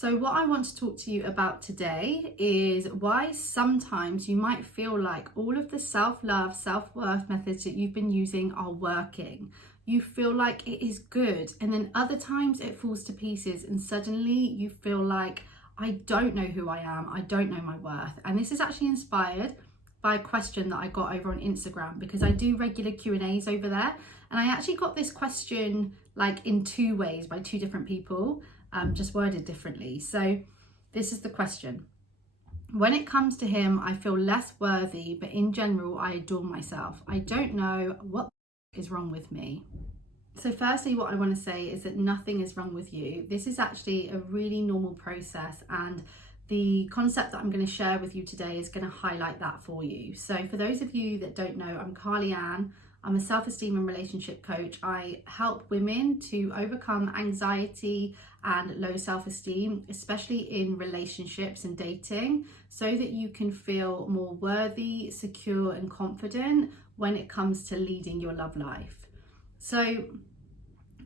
So what I want to talk to you about today is why sometimes you might feel like all of the self-love, self-worth methods that you've been using are working. You feel like it is good, and then other times it falls to pieces and suddenly you feel like, I don't know who I am, I don't know my worth. And this is actually inspired by a question that I got over on Instagram, because I do regular Q&As over there, and I actually got this question like in two ways by two different people, just worded differently. So this is the question. When it comes to him, I feel less worthy, but in general, I adore myself. I don't know what is wrong with me. So firstly, what I want to say is that nothing is wrong with you. This is actually a really normal process, and the concept that I'm going to share with you today is going to highlight that for you. So for those of you that don't know, I'm Carly Ann. I'm a self-esteem and relationship coach. I help women to overcome anxiety and low self-esteem, especially in relationships and dating, so that you can feel more worthy, secure, and confident when it comes to leading your love life. So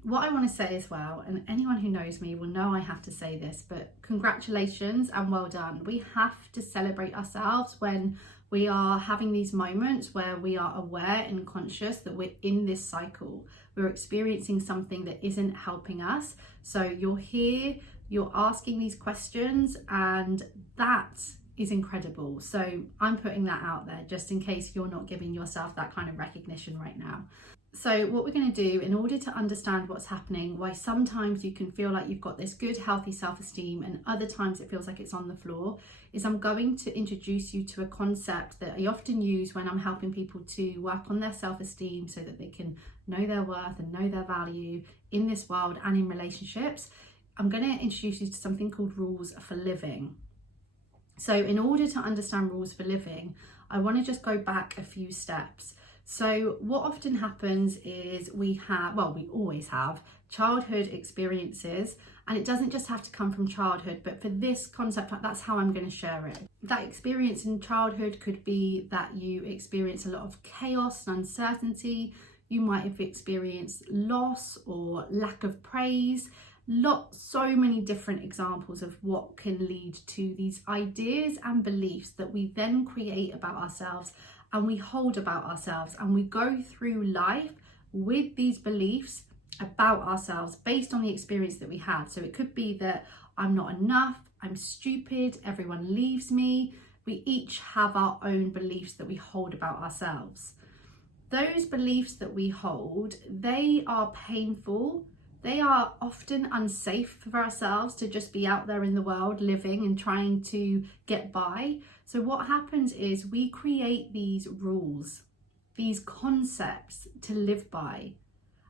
what I want to say as well, and anyone who knows me will know I have to say this, but congratulations and well done. We have to celebrate ourselves when we are having these moments where we are aware and conscious that we're in this cycle. We're experiencing something that isn't helping us. So you're here, you're asking these questions, and that is incredible. So I'm putting that out there just in case you're not giving yourself that kind of recognition right now. So what we're going to do, in order to understand what's happening, why sometimes you can feel like you've got this good, healthy self-esteem and other times it feels like it's on the floor, is I'm going to introduce you to a concept that I often use when I'm helping people to work on their self-esteem so that they can know their worth and know their value in this world and in relationships. I'm going to introduce you to something called rules for living. So in order to understand rules for living, I want to just go back a few steps. So what often happens is we always have childhood experiences, and it doesn't just have to come from childhood, but for this concept, that's how I'm going to share it. That experience in childhood could be that you experience a lot of chaos and uncertainty. You might have experienced loss or lack of praise. So many different examples of what can lead to these ideas and beliefs that we then create about ourselves and we hold about ourselves, and we go through life with these beliefs about ourselves based on the experience that we had. So it could be that I'm not enough, I'm stupid, everyone leaves me. We each have our own beliefs that we hold about ourselves. Those beliefs that we hold, they are painful. They are often unsafe for ourselves to just be out there in the world living and trying to get by. So what happens is we create these rules, these concepts to live by.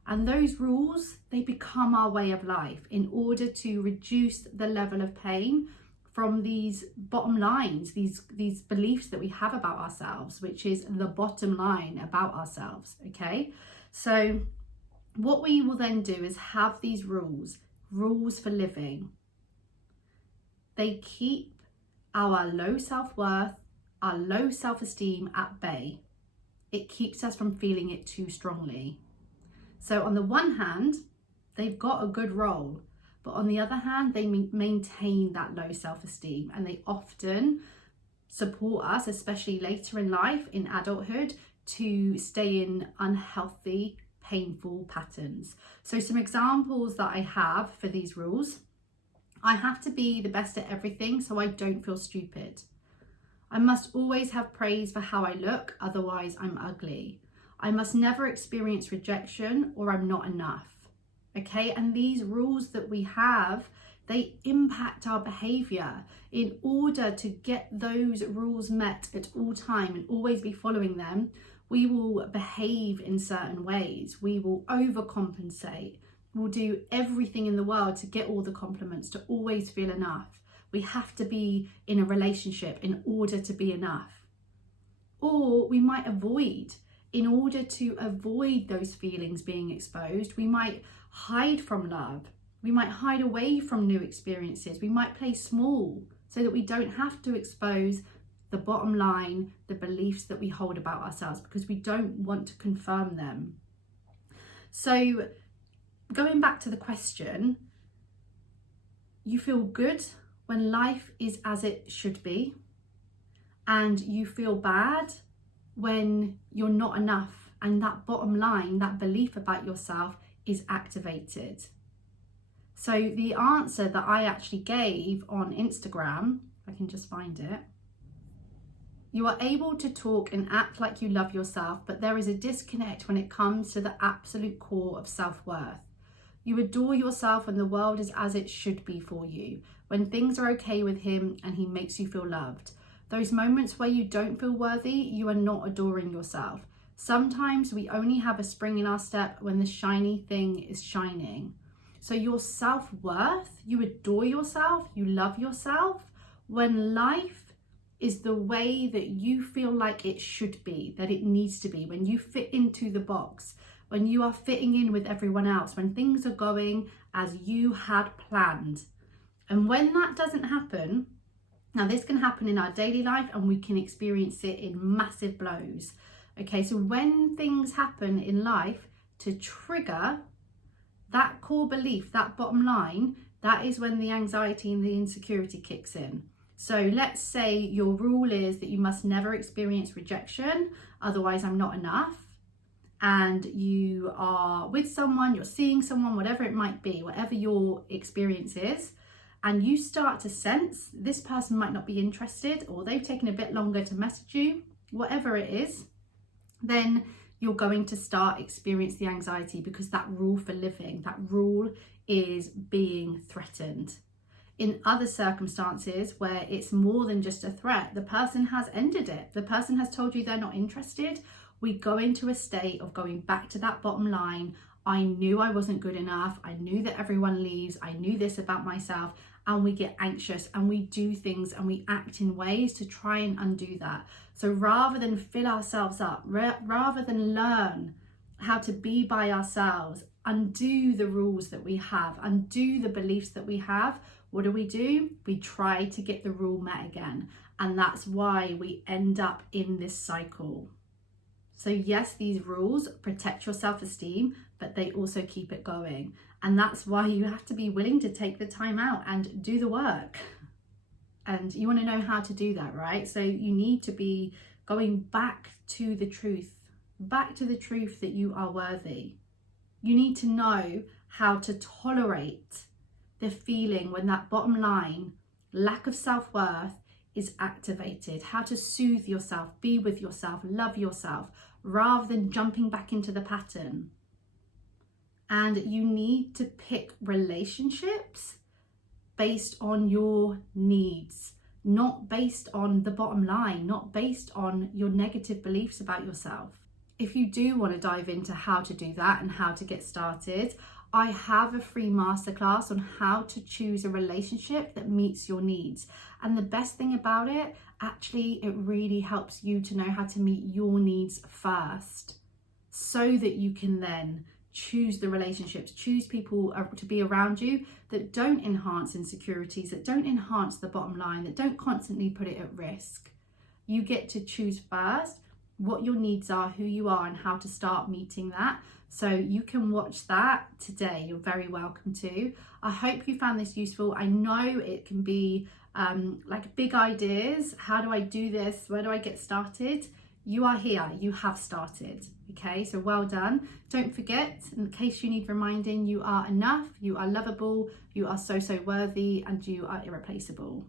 And those rules, they become our way of life in order to reduce the level of pain from these bottom lines, these beliefs that we have about ourselves, which is the bottom line about ourselves, okay? So what we will then do is have these rules for living. They keep our low self-worth, our low self-esteem at bay. It keeps us from feeling it too strongly. So on the one hand, they've got a good role, but on the other hand, they maintain that low self-esteem, and they often support us, especially later in life, in adulthood, to stay in unhealthy, painful patterns. So some examples that I have for these rules: I have to be the best at everything so I don't feel stupid. I must always have praise for how I look, otherwise I'm ugly. I must never experience rejection or I'm not enough. Okay, and these rules that we have, they impact our behavior. In order to get those rules met at all time and always be following them, we will behave in certain ways. We will overcompensate. We'll do everything in the world to get all the compliments, to always feel enough. We have to be in a relationship in order to be enough. Or we might avoid. In order to avoid those feelings being exposed, we might hide from love. We might hide away from new experiences. We might play small so that we don't have to expose the bottom line, the beliefs that we hold about ourselves, because we don't want to confirm them. So going back to the question, You feel good when life is as it should be, and you feel bad when you're not enough, and that bottom line, that belief about yourself, is activated. So the answer that I actually gave on Instagram, if I can just find it, you are able to talk and act like you love yourself, but there is a disconnect when it comes to the absolute core of self-worth. You adore yourself when the world is as it should be for you, when things are okay with him and he makes you feel loved. Those moments where you don't feel worthy, you are not adoring yourself. Sometimes we only have a spring in our step when the shiny thing is shining. So your self-worth, you adore yourself, you love yourself when life is the way that you feel like it should be, that it needs to be, when you fit into the box, when you are fitting in with everyone else, when things are going as you had planned. And when that doesn't happen, now this can happen in our daily life and we can experience it in massive blows. Okay, so when things happen in life to trigger that core belief, that bottom line, that is when the anxiety and the insecurity kicks in. So let's say your rule is that you must never experience rejection, otherwise I'm not enough. And you are with someone, you're seeing someone, whatever it might be, whatever your experience is, and you start to sense this person might not be interested, or they've taken a bit longer to message you, whatever it is, then you're going to start experience the anxiety, because that rule for living, that rule is being threatened. In other circumstances where it's more than just a threat, the person has ended it. The person has told you they're not interested. We go into a state of going back to that bottom line. I knew I wasn't good enough. I knew that everyone leaves. I knew this about myself. And we get anxious and we do things and we act in ways to try and undo that. So rather than fill ourselves up, rather than learn how to be by ourselves, undo the rules that we have, undo the beliefs that we have, what do? We try to get the rule met again. And that's why we end up in this cycle. So yes, these rules protect your self-esteem, but they also keep it going. And that's why you have to be willing to take the time out and do the work. And you want to know how to do that, right? So you need to be going back to the truth that you are worthy. You need to know how to tolerate the feeling when that bottom line, lack of self-worth, is activated, how to soothe yourself, be with yourself, love yourself, rather than jumping back into the pattern. And you need to pick relationships based on your needs, not based on the bottom line, not based on your negative beliefs about yourself. If you do want to dive into how to do that and how to get started, I have a free masterclass on how to choose a relationship that meets your needs. And the best thing about it, actually, it really helps you to know how to meet your needs first, so that you can then choose the relationships, choose people to be around you that don't enhance insecurities, that don't enhance the bottom line, that don't constantly put it at risk. You get to choose first what your needs are, who you are, and how to start meeting that. So you can watch that today. You're very welcome to. I hope you found this useful. I know it can be like big ideas. How do I do this? Where do I get started? You are here. You have started. Okay, so well done. Don't forget, in case you need reminding, you are enough, you are lovable, you are so worthy, and you are irreplaceable.